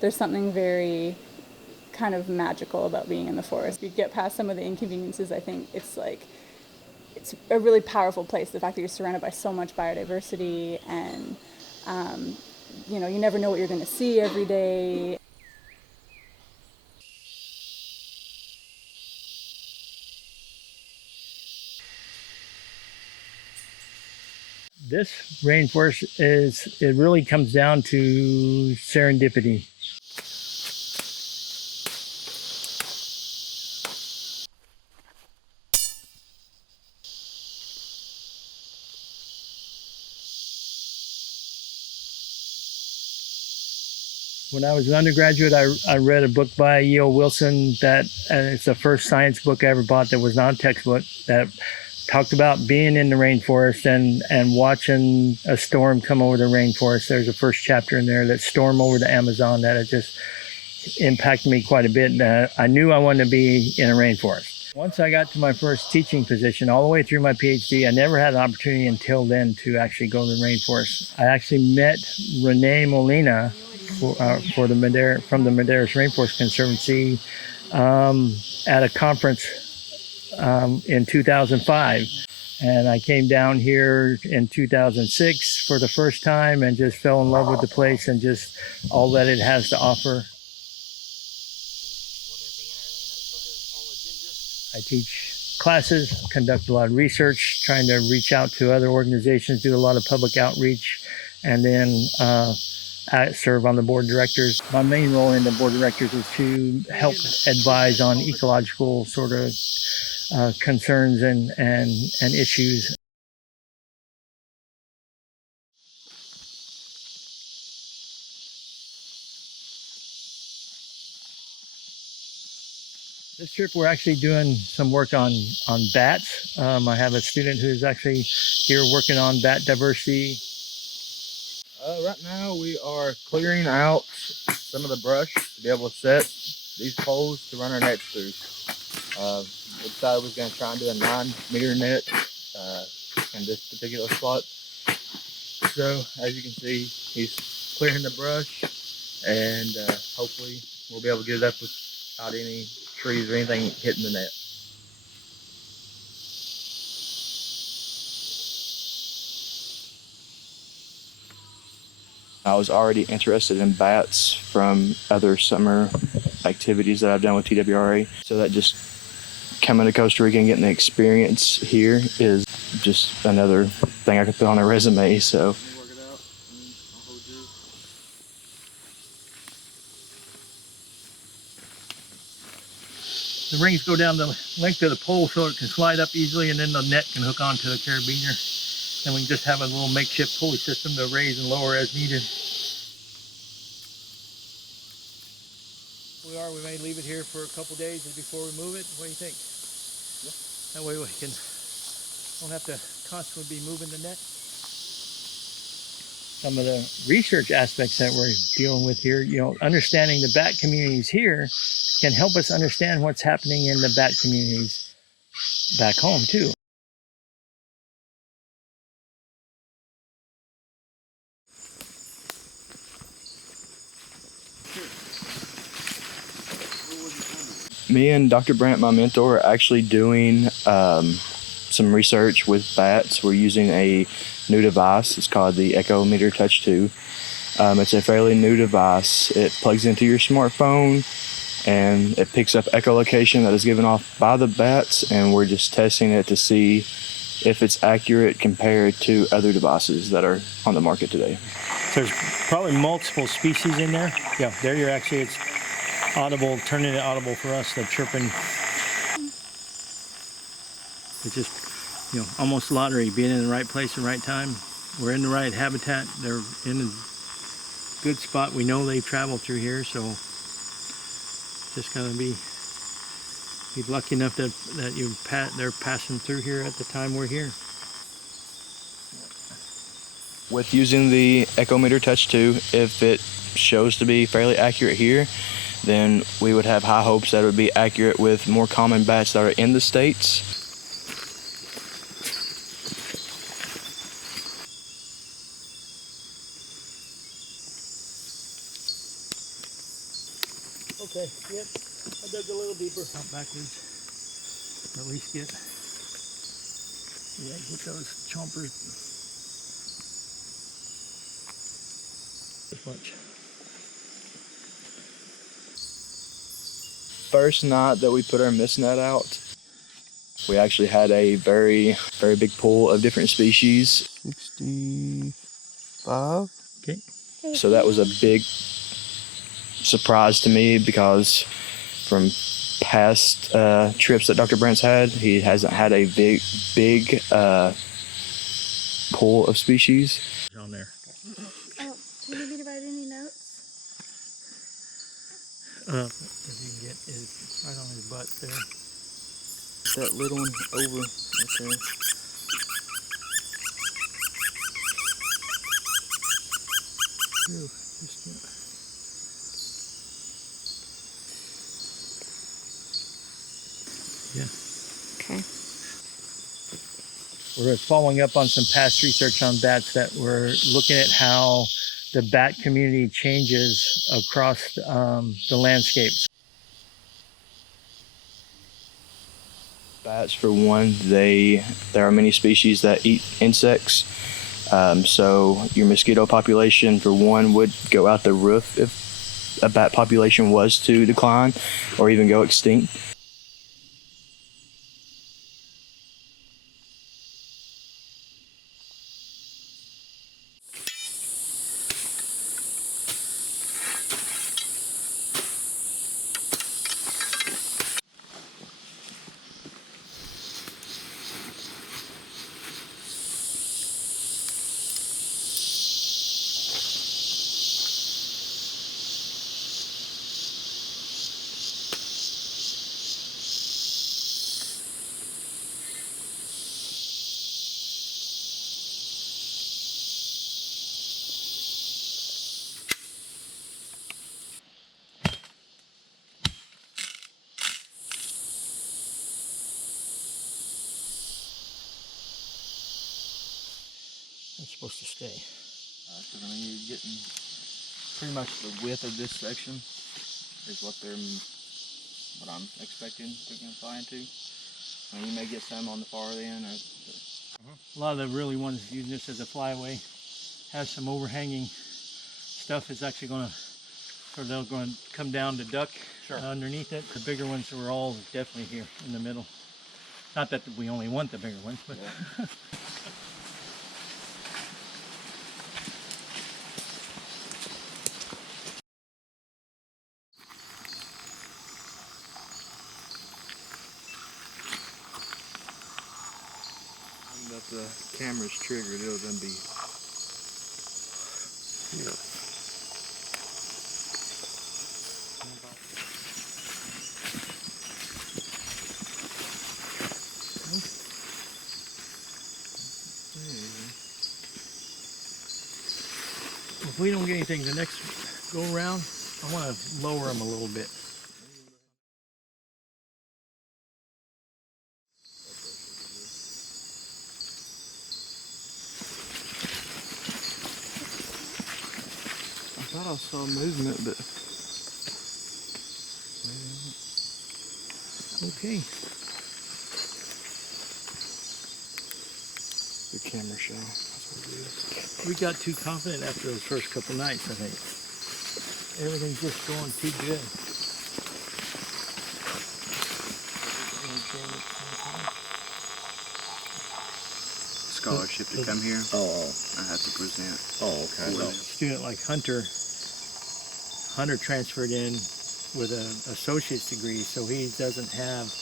there's something very kind of magical about being in the forest. You get past some of the inconveniences, I think it's a really powerful place. The fact that you're surrounded by so much biodiversity, and you never know what you're going to see every day. This rainforest it really comes down to serendipity. When I was an undergraduate, I read a book by E.O. Wilson that it's the first science book I ever bought that was not a textbook, that talked about being in the rainforest and watching a storm come over the rainforest. There's a first chapter in there, that storm over the Amazon, that it just impacted me quite a bit. I knew I wanted to be in a rainforest. Once I got to my first teaching position, all the way through my PhD, I never had an opportunity until then to actually go to the rainforest. I actually met Renee Molina from the Madeiras Rainforest Conservancy at a conference in 2005. And I came down here in 2006 for the first time and just fell in love with the place and just all that it has to offer. I teach classes, conduct a lot of research, trying to reach out to other organizations, do a lot of public outreach, and then I serve on the board of directors. My main role in the board of directors is to help advise on ecological sort of concerns and issues. This trip we're actually doing some work on bats. I have a student who's actually here working on bat diversity. Right now we are clearing out some of the brush to be able to set these poles to run our nets through. We decided we was going to try and do a 9-meter net in this particular spot. So as you can see, he's clearing the brush, and hopefully we'll be able to get it up without any trees or anything hitting the net. I was already interested in bats from other summer activities that I've done with TWRA. So that just coming to Costa Rica and getting the experience here is just another thing I could put on a resume. So. The rings go down the length of the pole so it can slide up easily, and then the net can hook onto the carabiner. And we can just have a little makeshift pulley system to raise and lower as needed. We may leave it here for a couple days before we move it. What do you think? Yeah. That way we don't have to constantly be moving the net. Some of the research aspects that we're dealing with here, understanding the bat communities here can help us understand what's happening in the bat communities back home too. Me and Dr. Brandt, my mentor, are actually doing some research with bats. We're using a new device. It's called the Echometer Touch 2. It's a fairly new device. It plugs into your smartphone and it picks up echolocation that is given off by the bats, and we're just testing it to see if it's accurate compared to other devices that are on the market today. There's probably multiple species in there. Yeah, there you're actually, it's audible, turning it audible for us, the chirping. It's just, almost lottery, being in the right place at the right time. We're in the right habitat. They're in a good spot. We know they've traveled through here, so just gotta be lucky enough that they're passing through here at the time we're here. With using the Echometer Touch 2, if it shows to be fairly accurate here, then we would have high hopes that it would be accurate with more common bats that are in the States. Okay, yep. I dug a little deeper. Out backwards. Or at least get those chompers. This much. First night that we put our mist net out, we actually had a very, very big pool of different species. 65. Okay. So that was a big surprise to me because from past trips that Dr. Brent's had, he hasn't had a big pool of species. On there. Oh, do you need me to write any notes? As you can get is right on his butt there. That little one over right there. Ew, just, yeah. Okay. We're following up on some past research on bats that we're looking at how the bat community changes across the landscapes. Bats, for one, there are many species that eat insects. So your mosquito population, for one, would go out the roof if a bat population was to decline or even go extinct. It's supposed to stay. So I mean, you're getting pretty much the width of this section is what I'm expecting they're going to fly into. I mean, you may get some on the far end. A lot of the really ones using this as a flyaway has some overhanging stuff. Is actually going to, or they're going to come down to duck underneath it. The bigger ones are all definitely here in the middle. Not that we only want the bigger ones, but. Yeah. If the camera's triggered, it'll then be here. If we don't get anything the next go around, I want to lower them a little bit. I thought I saw movement, but Okay. the camera show. That's what it is. We got too confident after those first couple nights, I think. Everything's just going too good. Scholarship to come here. Oh. I have to present. Oh, okay. A student like Hunter transferred in with an associate's degree, so he doesn't have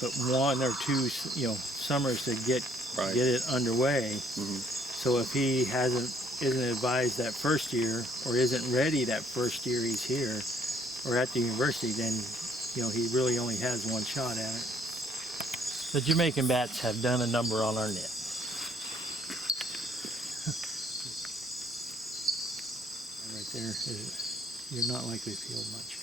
but 1 or 2, summers to get it underway. Mm-hmm. So if he isn't advised that first year or isn't ready that first year he's here or at the university, then he really only has 1 shot at it. The Jamaican bats have done a number on our net. Right there, you're not likely to feel much.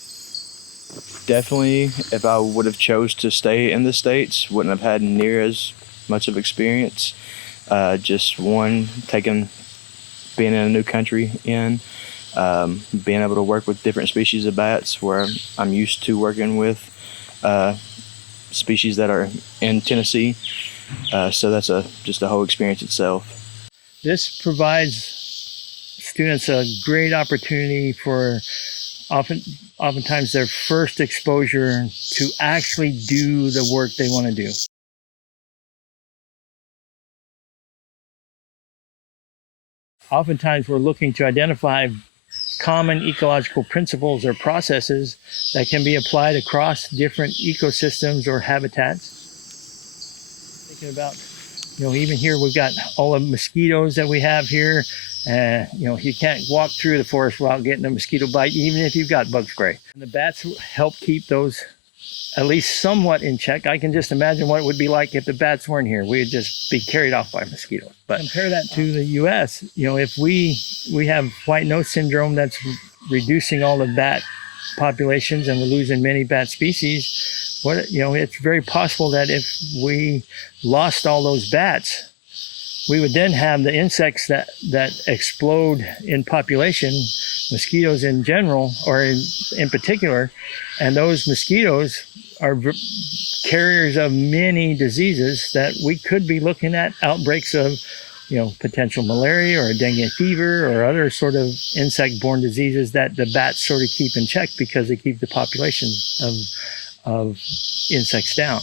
Definitely, if I would have chose to stay in the States, wouldn't have had near as much of experience. Just one, being in a new country being able to work with different species of bats where I'm used to working with species that are in Tennessee. So that's just a whole experience itself. This provides students a great opportunity for oftentimes their first exposure to actually do the work they want to do. Oftentimes we're looking to identify common ecological principles or processes that can be applied across different ecosystems or habitats. Thinking about, even here we've got all the mosquitoes that we have here. You can't walk through the forest without getting a mosquito bite, even if you've got bug spray. And the bats help keep those at least somewhat in check. I can just imagine what it would be like if the bats weren't here. We would just be carried off by mosquitoes. But compare that to the U.S. If we have white nose syndrome that's reducing all the bat populations and we're losing many bat species, it's very possible that if we lost all those bats, we would then have the insects that explode in population, mosquitoes in general, or in particular, and those mosquitoes are carriers of many diseases that we could be looking at outbreaks of, potential malaria or dengue fever or other sort of insect-borne diseases that the bats sort of keep in check because they keep the population of insects down.